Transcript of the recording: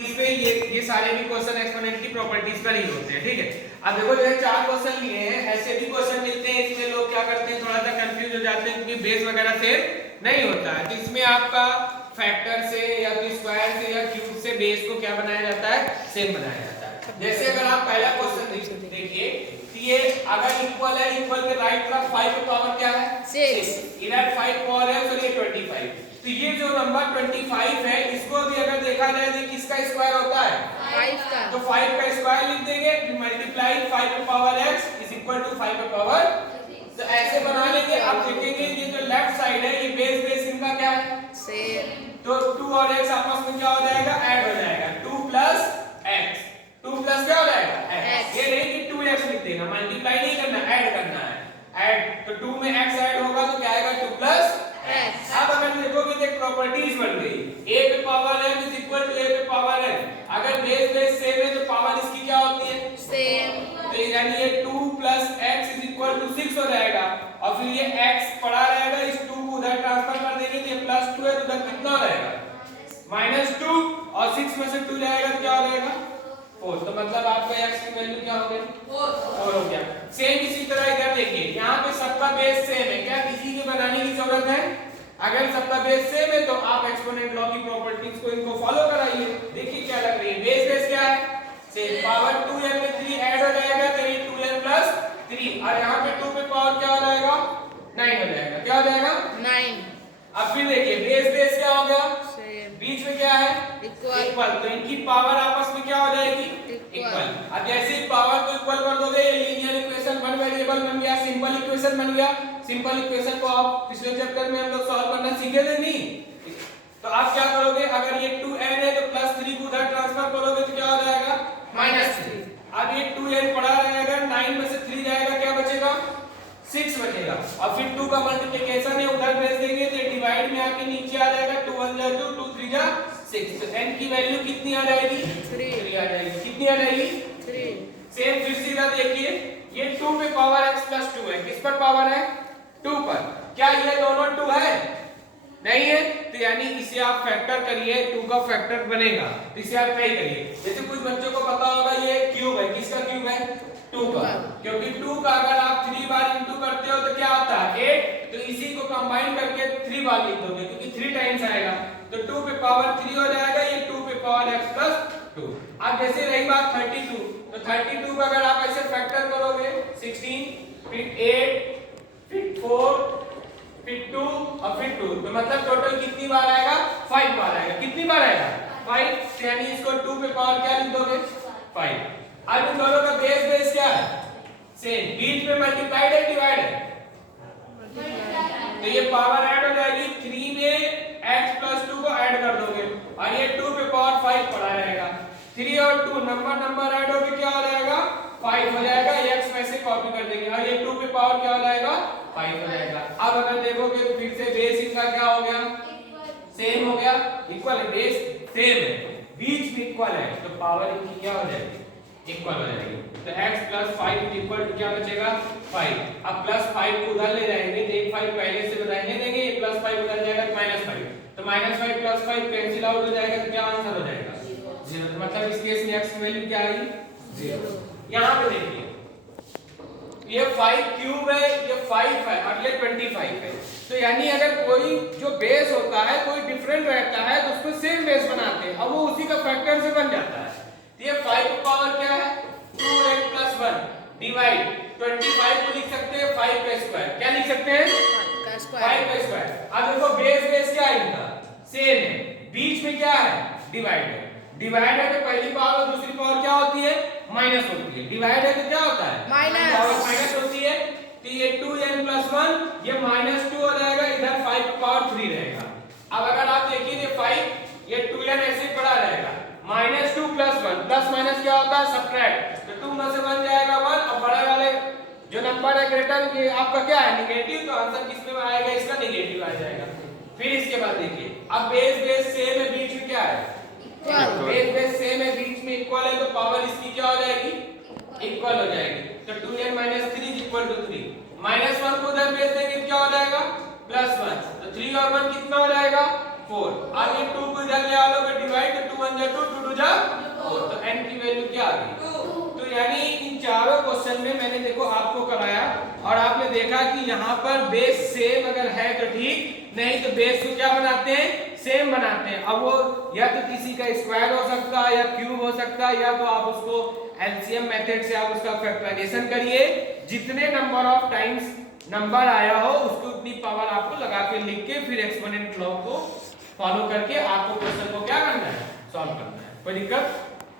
पे ये सारे भी क्वेश्चन एक्सपोनेंट की प्रॉपर्टीज पर ही होते हैं। ठीक है, अब देखो जो है 4 क्वेश्चन लिए हैं, ऐसे भी क्वेश्चन मिलते हैं इसमें लोग क्या करते हैं, थोड़ा सा कंफ्यूज हो जाते हैं क्योंकि बेस वगैरह सेम नहीं होता है। तो इसमें आपका फैक्टर से या फिर स्क्वायर से या क्यूब से बेस को क्या बनाया जाता है, सेम बनाया जाता है। जैसे अगर आप पहला क्वेश्चन देखिए, ये अगर इक्वल है, इक्वल के राइट तरफ 5 की पावर क्या है 6, इधर 5 पावर है तो ये 25। तो ये जो नंबर 25 है, इसको भी अगर देखा जाए तो किसका स्क्वायर होता है 5 का। तो 5 का स्क्वायर लिख देंगे, मल्टीप्लाई 5 की power x is equal to 5 की पावर। तो ऐसे बना लेंगे। अब देखेंगे ये जो लेफ्ट साइड है, ये बेस इनका क्या है सेम, तो 2 और x आपस में क्या हो जाएगा, ऐड हो जाएगा। 2 प्लस x, 2 प्लस क्या हो जाएगा x। ये नहीं कि 2x लिख देना, मल्टीप्लाई नहीं करना, ऐड करना है। ऐड तो 2 में x ऐड होगा तो क्या आएगा 2 प्लस x। अब अगर देखोगे तो एक प्रॉपर्टीज बन गई, a पे power n is equal to a पे पावर n। अगर बेस सेम है तो पावर इसकी क्या होती है सेम, तो यानी ये 2 plus x is equal to 6 हो जाएगा। और फिर ये x पड़ा रहेगा, इस 2 को उधर ट्रांसफर कर देंगे तो ये प्लस 2 है तो उधर कितना हो जाएगा -2, और 6 में से 2 जाएगा तो क्या हो जाएगा 4। तो मतलब आपका x की वैल्यू क्या हो गई 4 हो गया। सेम इसी तरह इधर देखिए, यहाँ पे सबका बेस सेम है, क्या किसी के बनाने की जरूरत है। अगर सबका बेस सेम है तो आप एक्सपोनेंट लॉ की प्रॉपर्टीज को इनको फॉलो कराइए। देखिए क्या लग रही है, बेस क्या है सेम, पावर 2n में 3 ऐड हो जाएगा तो ये 2n प्लस 3, और यहाँ पे 2 पे पावर क्या हो जाएगा 9 हो जाएगा। क्या हो जाएगा 9 अब फिर देखिए बेस क्या हो गया, सेम, बीच में क्या है इक्वल, तो इनकी पावर आपस में क्या हो जाएगी इक्वल। अब जैसे ही पावर को इक्वल कर दोगे, ये लीनियर इक्वेशन वन वेरिएबल बन गया, सिंपल इक्वेशन बन गया। सिंपल इक्वेशन को आप पिछले चैप्टर में हम लोग सॉल्व करना सीखे थे नहीं, तो आप क्या करोगे, अगर ये 2n है तो प्लस 3 को उधर ट्रांसफर करोगे तो क्या हो जाएगा -3। अब ये 2n पड़ा रहेगा, 9 में से 3 जाएगा, क्या बचेगा 6 बचेगा। और फिर 2 का मल्टीप्लिकेशन है, उधर भेज देंगे तो डिवाइड में आके नीचे आ जाएगा, 2 1 जा 2, 2 3 जा 6। तो n की वैल्यू कितनी आ जाएगी 3 आ जाएगी। कितनी आ जाएगी 3, सेम फिर सीधा देखिए, ये 2 पे पावर x प्लस 2 है, किस पर पावर है 2 पर। क्या ये दोनों 2 है नहीं है, तो यानी इसे आप फैक्टर करिए, 2 का फैक्टर बनेगा तो इसे आप ट्राई करिए। जैसे कुछ बच्चों को पता होगा ये क्यूब है, किसका क्यूब है 2 का, क्योंकि 2 का अगर आप 3 बार इंटू करते हो तो क्या आता है 8, तो इसी को कंबाइन करके 3 बार लिख दोगे क्योंकि 3 टाइम्स आएगा, तो 2 पे पावर 3 हो जाएगा, ये 2 पे पावर x प्लस 2। अब जैसे रही बात 32, तो 32 का अगर आप ऐसे फैक्टर करोगे 16 फिर 8 फिर 4 फिर 2 और फिर 2, तो मतलब टोटल कितनी बार आएगा 5 बार आएगा। कितनी बार आएगा 5, यानी इसको 2 पे पावर क्या लिख दोगे 5। अब इन दोनों का बेस क्या है सेम, बीच में मल्टीप्लाइड है डिवाइड है, तो ये पावर ऐड हो जाएगी, 3 में x प्लस 2 को ऐड कर दोगे और ये 2 पे पावर 5 पड़ा रहेगा। 3 और 2 नंबर ऐड होके क्या हो जाएगा 5 हो जाएगा, x में से कॉपी कर देंगे और ये 2 पे पावर क्या हो जाएगा 5 हो जाएगा। अब अगर देखोगे तो फिर से बेस इनका क्या हो गया सेम हो गया, इक्वल है, बेस सेम है, बीच में इक्वल है, तो पावर इनकी क्या हो जाएगी इक्वल हो जाएगी। तो x plus 5 is equal to क्या बचेगा 5। अब प्लस 5 को उधर ले जाएंगे, तो एक 5 पहले से बताएंगे देंगे, ये प्लस 5 उधर जाएगा तो -5, तो -5 प्लस 5 कैंसिल आउट हो जाएगा, तो क्या आंसर हो जाएगा 0। तो मतलब इस केस में x की वैल्यू क्या आएगी 0। यहां पे देखिए ये 5 क्यूब है, ये 5 है और ये 25 है, तो यानी अगर कोई जो बेस होता है कोई डिफरेंट रहता है तो उसको सेम बेस बनाते हैं और वो उसी का फैक्टर से बन जाता है। ये 5 पावर क्या है 2n प्लस 1 डिवाइड 25 को लिख सकते हैं 5 का स्क्वायर, क्या लिख सकते हैं 5 का स्क्वायर। अब देखो बेस क्या है इनका सेम है, बीच में क्या है डिवाइड है, डिवाइड है तो पहली पावर और दूसरी पावर क्या होती है माइनस होती है, डिवाइड है तो क्या होता है पावर माइनस होती है, तो ये 2n प्लस 1 ये -2 हो जाएगा, इधर 5 पावर 3 रहेगा। अब अगर आप देखिए ये 5 ये 2n ऐसे ही पड़ा रहेगा, -2 प्लस 1 प्लस माइनस क्या होता है सब्ट्रैक्ट, तो 2 में से 1 जाएगा 1 और बड़े वाले जो नंबर है ग्रेटर ये आपका क्या है नेगेटिव, तो आंसर किस में आएगा इसका नेगेटिव आ जाएगा। फिर इसके बाद देखिए अब बेस सेम है, बीच में क्या है बेस सेम है, बीच में इक्वल है, तो पावर इसकी क्या हो जाएगी इक्वल हो जाएगी, तो 2n - 3 इज इक्वल टू 3, -1 को उधर भेज देंगे क्या हो जाएगा +1, तो 3 और 1 कितना हो जाएगा 4। अब ये 2 को इधर ले आ लोगे डिवाइड, तो 2 1 जा 2, 2 2 जा 4, तो n की वैल्यू क्या आ गई 2। तो यानी इन चारों क्वेश्चन में मैंने देखो आपको कराया और आपने देखा कि यहाँ पर बेस सेम अगर है तो ठीक, नहीं तो बेस को क्या बनाते हैं, सेम बनाते हैं। अब वो या तो किसी का स्क्वायर हो सकता है या क्यूब हो सकता है, या तो आप उसको एलसीएम मेथड से आप उसका फैक्टराइजेशन करिए, जितने नंबर ऑफ टाइम्स नंबर आया हो उसको उतनी पावर आपको लगा के लिख के फिर एक्सपोनेंट लॉ को फॉलो करके आपको क्वेश्चन को क्या करना है, सॉल्व करना है। कोई दिक्कत?